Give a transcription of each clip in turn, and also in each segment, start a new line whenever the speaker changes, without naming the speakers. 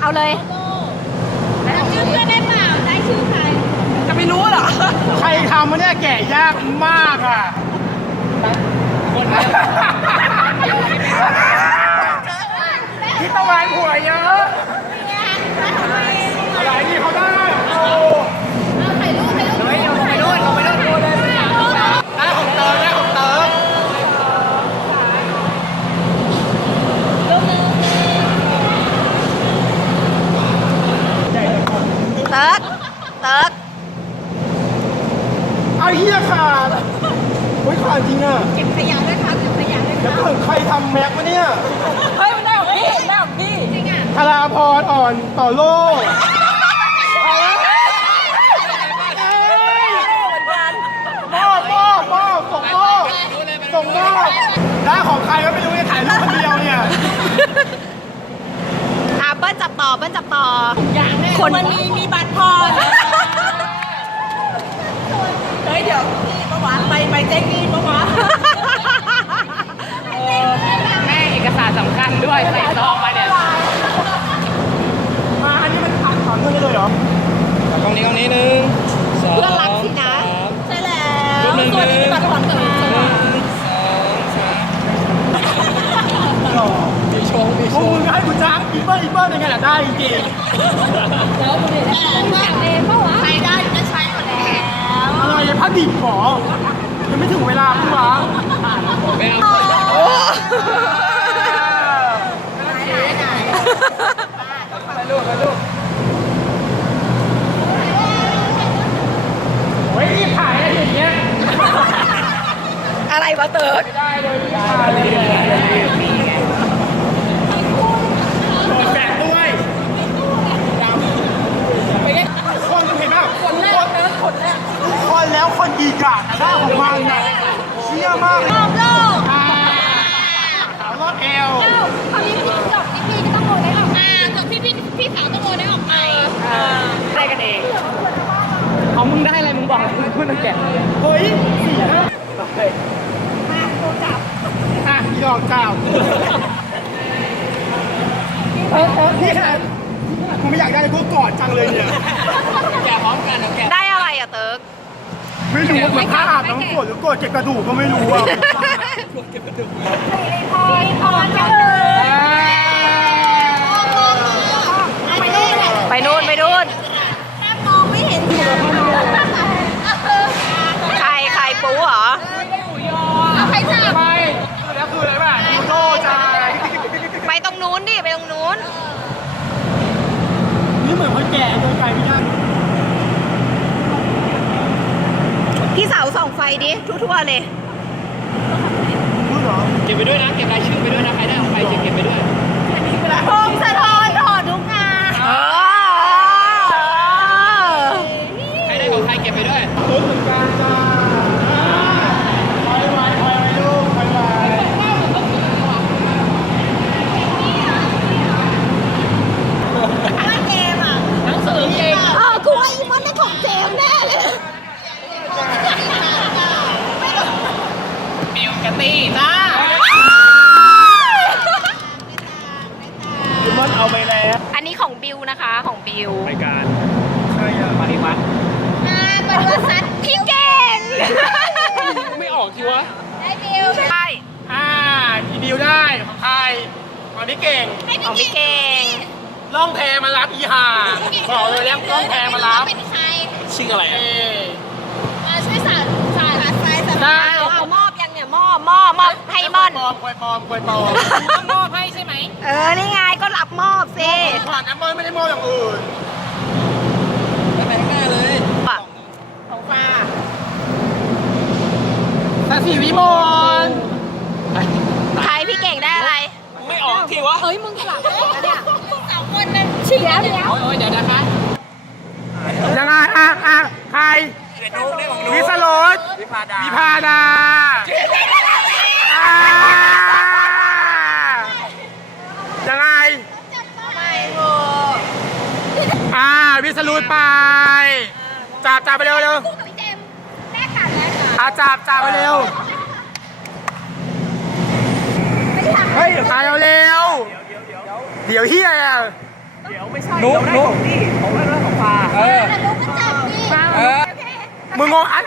เอาเลยชื่อเพื่อนได้เปล่าได้ชื่อใครจะไม่รู้เหรอ
ใครทำมันเนี่ยแก่ยากมากอ่ะพี่ตะวันหัวเยอะอะไรนี่เขาได้
ถ่ายรูป
เฮ้ยลงไปนู่นได้ของเติมได้ของเติม
เติร์ก
เอาเหี้ยขาดโอ้ยขาดจริงอ่ะ
เก็บขยะด้วยครับเก็บขยะด้วย
แล้วเกิดใครทำแม็กวะเนี่ย
เฮ้ยมันได้ของพี่จริงอ่ะ
ธาราพรอ่อนต่อโลกส่งมอบได้ของใครก็ไม่รู้เนี่ยถ่ายรูปคนเดียวเนี่ย
เปิ้ลจับต่อคนมันมีบัตรพอเฮ้ยเดี๋ยวนี่ปะวะไปเจ๊กี้ปะวะ
แม่เอกสารสำคัญด้วยใส่ซองมาเนี่ย
มาอันนี้มันผ่านถอนเพื่อนได้เลยเหรอกล้องนี้นึง
เพื่อนรักสินะใช่แล้วส่วนนี้บัตรผ่อนเกิด
มีโชว์โอ้ยให้กูจ้างอีเปิ้ลยังไงล่ะได้จริง
แล้วดูดิใช้ได้จะใช้หมดแล้ว
อะไรผ้าดิบหรอยังไม่ถึงเวลาพี่วะ
ไม่เอา
ไหน
ไปลูกเฮ้ยรีบถ่ายอะไรอย่างเงี้ย
อะไรวะเติร์ด
ได้เลยโดนแบกด้วยคนเห็นป่ะคนแล้วคนอีกอ่ะหน้าของมันอ่ะเชี่ยมาก
รอบโลก
สาวรอบเอว
เขาพี่จบพี่ก็ต้องโดนได้ออกจบพี่สาวต้องโดนได้ออกไป
ได้กันเองเอามึงได้อะไรมึงบอกมึงต้องแกะ
เฮ้ยสี่นะ
โดนจับ
พี่ดอกเจ้านี่ขนาดกูไม่อยากได้พวกกอดจังเลยเนี่ย
แกะพร้อมกันแกะ
ได้อะไรอะเติร์ก
ไม่รู้เหมือนผ้าอาบน้ำกรดหรือกรดเก็บกระดูกก็ไม่รู้อ่ะ
เก็บกระดูก
พรกันไปนู่นแทบมองไม่เห็นใครปูเหรอใครจับ
ไปแล้วคืออะไรบ้างโซ่ใจ
ไปตรงนู้นดิไปตรงนู้น
นี่เหมือนคนแก่ตัวไก่ไม่ได้
พี่สาวส่องไฟดิทั่วๆเลย
รู้เหรอ
เก็บไปด้วยนะเก็บรายชื่อไปด้วยนะใครได้ของใครเก็บไปด้วย
พงศธรถอดทุกงาน
ใครได้ของใครเก็บไปด้วย
รู้เหมือนกันจ้าลูกไป
เจมอ่ะหนังสือเจมกูว่าอีมันได้ของเจมแน่เลย
มิวกับตี้จ้า
มันเอาไปแล้ว
อันนี้ของบิวนะคะของบิว
รายการ
ใช่อะ
ปฏิวัติ
ปฏิวัติสัตว์พี่เก่ง
ไม่ออกทีวะ
ได้บิวใช่
อีบิวได้ของใครของพี่เก่ง
ของพี่เก่ง
ล่องแพมารับอีห่าบอกเลยแล้วล่องแพมารับ
เป็นใคร
ชื่ออะไรอ่ะ
ช่วยสาดได้เอามอบยังเนี่ยมอบให้ม่อน
ควยปลอม
มอบให้ใช่ไหม
นี่ไงก็รับมอบสิ
ผ่านน้ำมันไม่ได้มอบอย่างอื่น
ไปข้างหน้าเลย
ของฟ้า
สาสีวิมล
ใครพี่เก่งได้อะไร
ไม่ออกทีวะ
เฮ้ยมึงหลับแล้วเนี่ย2 คนนั้นเฉียบแล้ว
โอ้ยเดี๋ยวนะคะ
ยังไงใครวิสรุตวิพาดายังไงวิสรุตไปจับไปเร็วจับไปเร็วเฮ้ยเร็วเดี๋ยวเฮียเดี๋ยวไม่ใช่เราได้ของนี่ของได้ของปลา
แต่ลูกก็จับดิ
มึงงงอ่ะ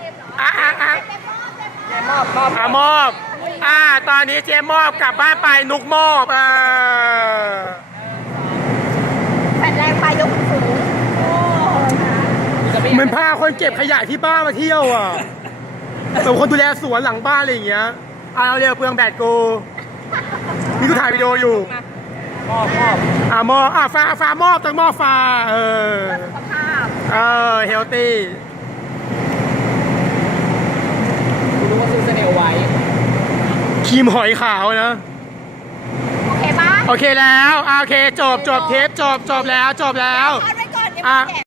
มอบตอนนี้เจมอบกลับบ้านไปนุกมอบ
แผ่นแรงไปยกสูง
เหมือนพาคนเก็บขยะที่บ้านมาเที่ยวอ่ะเหมือนคนดูแลสวนหลังบ้านอะไรอย่างเงี้ยเอาเร็วเปลืองแบตกูนี่กูถ่ายวิดีโออยู่มอบฟ้ามอบต้องมอบฟ้า
สภาพ
เฮลตี้
กูรู้ว่าซื้อเสนลไว้
ครีมหอยขาวนะ
โอเคปะ
โอเคแล้วโอเคจบเทปจบแล้ว
เอาไว้ก่อนเดี๋ยว